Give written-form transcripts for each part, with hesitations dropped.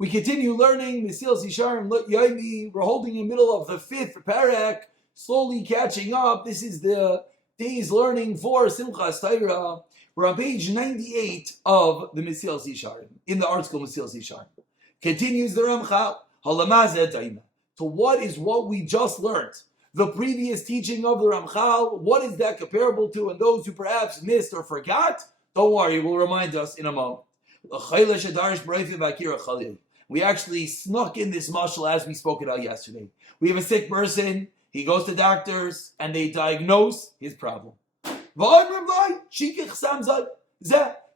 We continue learning Mesilas Yesharim Yomi. We're holding in the middle of the 5th Perek, slowly catching up. This is the day's learning for Simchas Torah. We're on page 98 of the Mesilas Yesharim, in the Artscroll Mesilas Yesharim. Continues the Ramchal, Halamazeh Daima. So what is what we just learned? The previous teaching of the Ramchal, what is that comparable to? And those who perhaps missed or forgot, don't worry, we'll remind us in a moment. We actually snuck in this mashal as we spoke about yesterday. We have a sick person, he goes to doctors, and they diagnose his problem.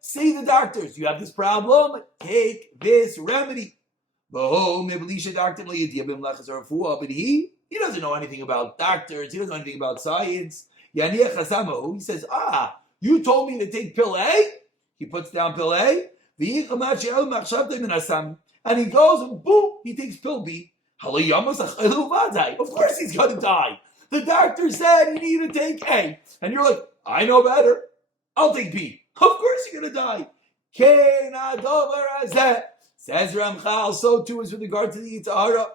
Say the doctors, you have this problem, take this remedy. But he doesn't know anything about doctors, he doesn't know anything about science. He says, you told me to take pill A? He puts down pill A, and he goes and boom, he takes pill B. Of course he's going to die. The doctor said you need to take A. And you're like, I know better. I'll take B. Of course you're going to die. Says Ramchal, so too is with regard to the Yitzhara.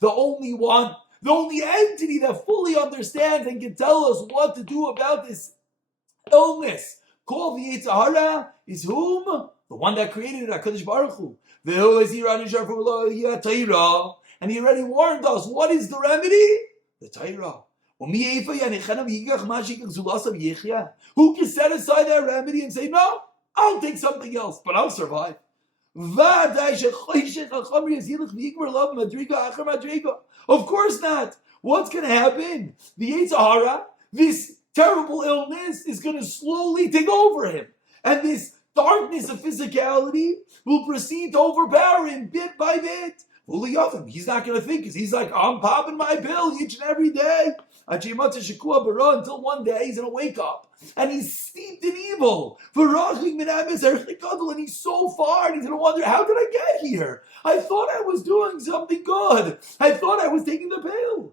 The only one, the only entity that fully understands and can tell us what to do about this illness called the Yitzhara is whom? The one that created it, HaKadosh Baruch Hu. And he already warned us, what is the remedy? The Torah. Who can set aside that remedy and say, no, I'll take something else, but I'll survive. Of course not. What's going to happen? The Yitzhara, this terrible illness, is going to slowly take over him. And this darkness of physicality will proceed to overpower him bit by bit. He's not going to think, because he's like, I'm popping my pill each and every day. Until one day he's going to wake up. And he's steeped in evil. And he's so far, and he's going to wonder, how did I get here? I thought I was doing something good. I thought I was taking the pill.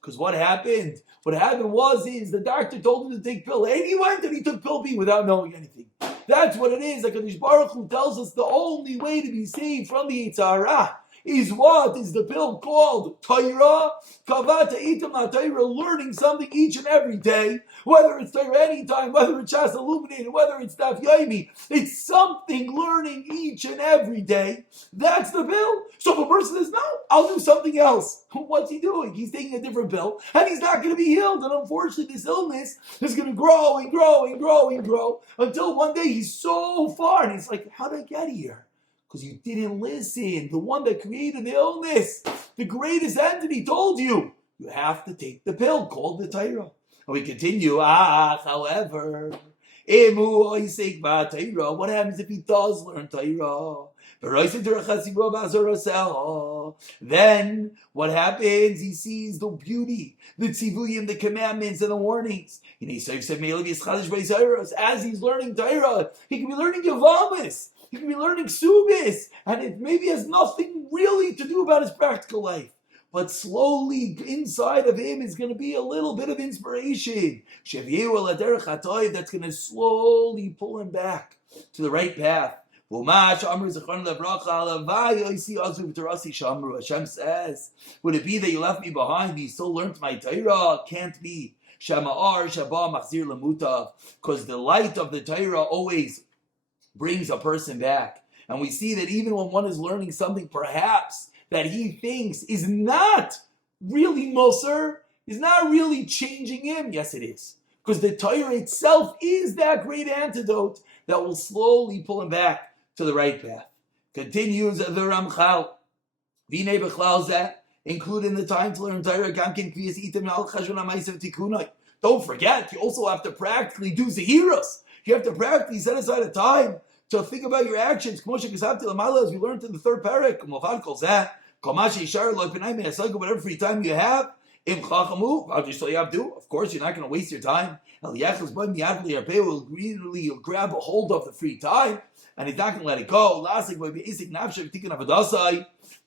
Because what happened? What happened was the doctor told him to take pill A, and he went and he took pill B without knowing anything. That's what it is. HaKadosh Baruch Hu tells us the only way to be saved from the Yitzhara is what? Is the pill called Torah? Kavata itam Torah, learning something each and every day, whether it's Torah anytime, whether it's Shas Illuminated, whether it's Daf Yomi, it's something learning each and every day. That's the pill. So if a person says, no, I'll do something else, what's he doing? He's taking a different pill, and he's not going to be healed. And unfortunately, this illness is going to grow and grow and grow and grow until one day he's so far, and he's like, how did I get here? Because you didn't listen. The one that created the illness, the greatest entity, told you, you have to take the pill called the Torah. And we continue, however, what happens if he does learn Torah? Then what happens? He sees the beauty, the tzivuyim, the commandments, and the warnings. As he's learning Torah, he can be learning Yavamis. He can be learning Subis, and it maybe has nothing really to do about his practical life. But slowly, inside of him is going to be a little bit of inspiration. That's going to slowly pull him back to the right path. Hashem says, would it be that you left me behind, but you still learned my Torah? Can't be. Because the light of the Torah always brings a person back. And we see that even when one is learning something perhaps that he thinks is not really Moser, is not really changing him, yes it is. Because the Torah itself is that great antidote that will slowly pull him back to the right path. Continues the Ramchal. V'nei b'chlal zeh, including the time to learn Torah, don't forget, you also have to practically do Zehiros. You have to practically set aside a time to think about your actions. As we learned in the 3rd Perek, whatever free time you have, obviously you have to. Of course, you're not going to waste your time. He'll grab a hold of the free time, and he's not going to let it go.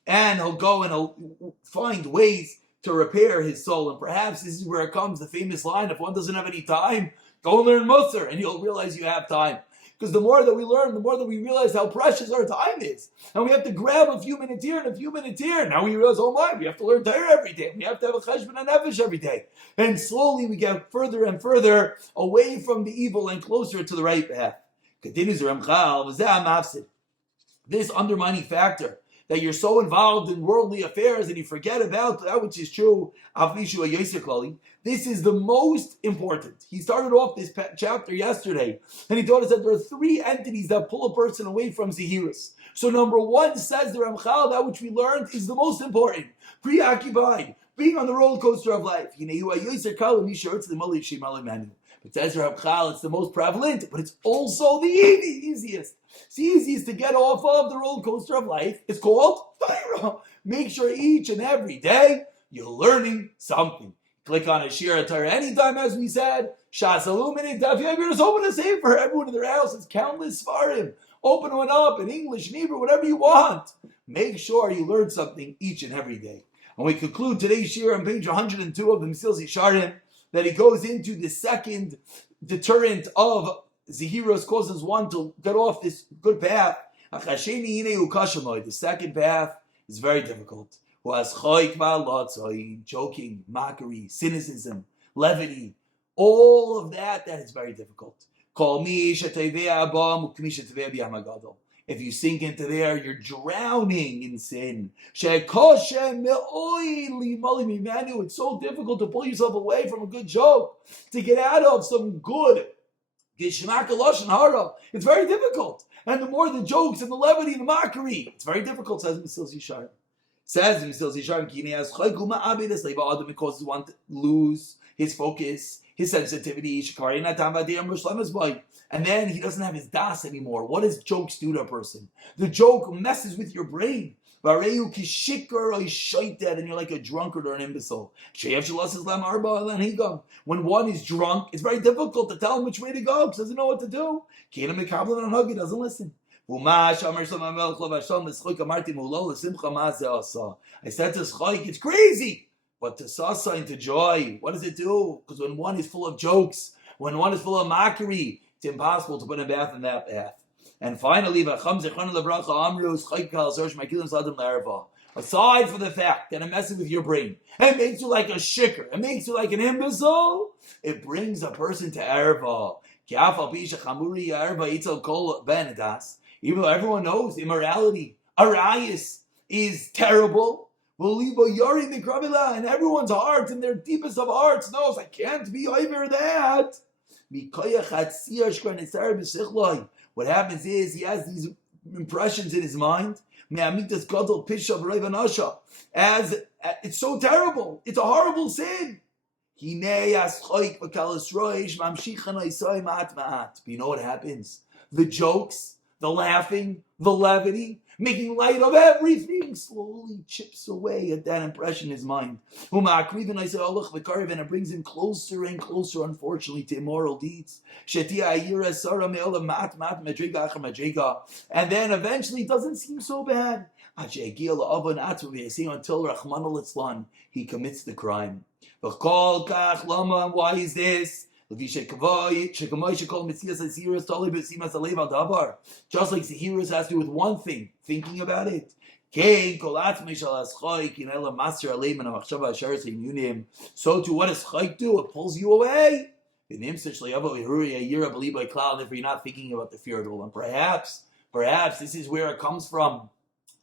And he'll go and he'll find ways to repair his soul. And perhaps this is where it comes, the famous line, if one doesn't have any time, go and learn Musar, and you'll realize you have time. Because the more that we learn, the more that we realize how precious our time is. And we have to grab a few minutes here and a few minutes here. Now we realize, oh my, we have to learn Torah every day. We have to have a cheshbon and nefesh every day. And slowly we get further and further away from the evil and closer to the right path. Continues the Ramchal, this undermining factor, that you're so involved in worldly affairs and you forget about that which is true. This is the most important. He started off this chapter yesterday, and he taught us that there are three entities that pull a person away from Zihirus. So number one, says the Ramchal, that which we learned is the most important. Preoccupied, being on the roller coaster of life. But says Ramchal, it's the most prevalent, but it's also the easiest. It's the easiest to get off of the roller coaster of life. It's called Torah. Make sure each and every day you're learning something. Click on a Shira Torah anytime, as we said. Shas Illuminate. If you just open a safe for everyone in their house, it's countless Svarim. Open one up in English, in Hebrew, whatever you want. Make sure you learn something each and every day. And we conclude today's Shira on page 102 of the Mesilas Yesharim, that he goes into the second deterrent of Zehiros, causes one to get off this good path. The second path is very difficult. Joking, mockery, cynicism, levity, all of that is very difficult. If you sink into there, you're drowning in sin. It's so difficult to pull yourself away from a good joke, to get out of some good. It's very difficult. And the more the jokes and the levity and the mockery, it's very difficult, says Mesilas Yesharim. Says Mesilas Yesharim, it causes one to lose his focus, his sensitivity. And then he doesn't have his das anymore. What does jokes do to a person? The joke messes with your brain. And you're like a drunkard or an imbecile. When one is drunk, it's very difficult to tell him which way to go because he doesn't know what to do. He doesn't listen. I said to Schleik, it's crazy. But to sasa into joy, what does it do? Because when one is full of jokes, when one is full of mockery, it's impossible to put a path in that path. And finally, aside from the fact that it messes with your brain, it makes you like a shikr, it makes you like an imbecile, it brings a person to erva. Even though everyone knows immorality, arayis, is terrible, and everyone's heart, in their deepest of hearts, knows I can't be over that. What happens is he has these impressions in his mind. As it's so terrible, it's a horrible sin. But you know what happens? The jokes, the laughing, the levity, making light of everything slowly chips away at that impression in his mind. And it brings him closer and closer, unfortunately, to immoral deeds. And then eventually it doesn't seem so bad. Until Rahman al he commits the crime. Why is this? Just like Zehiros has to do with one thing, thinking about it. So too, what does Chayk do? It pulls you away. If you're not thinking about the fear of Allah. Perhaps this is where it comes from.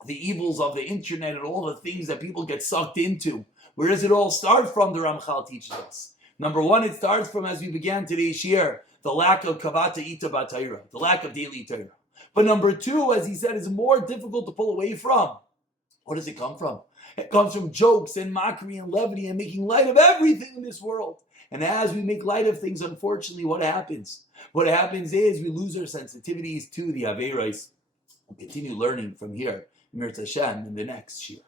The evils of the internet and all the things that people get sucked into. Where does it all start from, the Ramchal teaches us? Number one, it starts from, as we began today's year, the lack of kavata ita b'Torah, the lack of daily Torah. But number two, as he said, is more difficult to pull away from. What does it come from? It comes from jokes and mockery and levity and making light of everything in this world. And as we make light of things, unfortunately, what happens? What happens is we lose our sensitivities to the Averais. We'll continue learning from here, Mir Tashem, in the next year.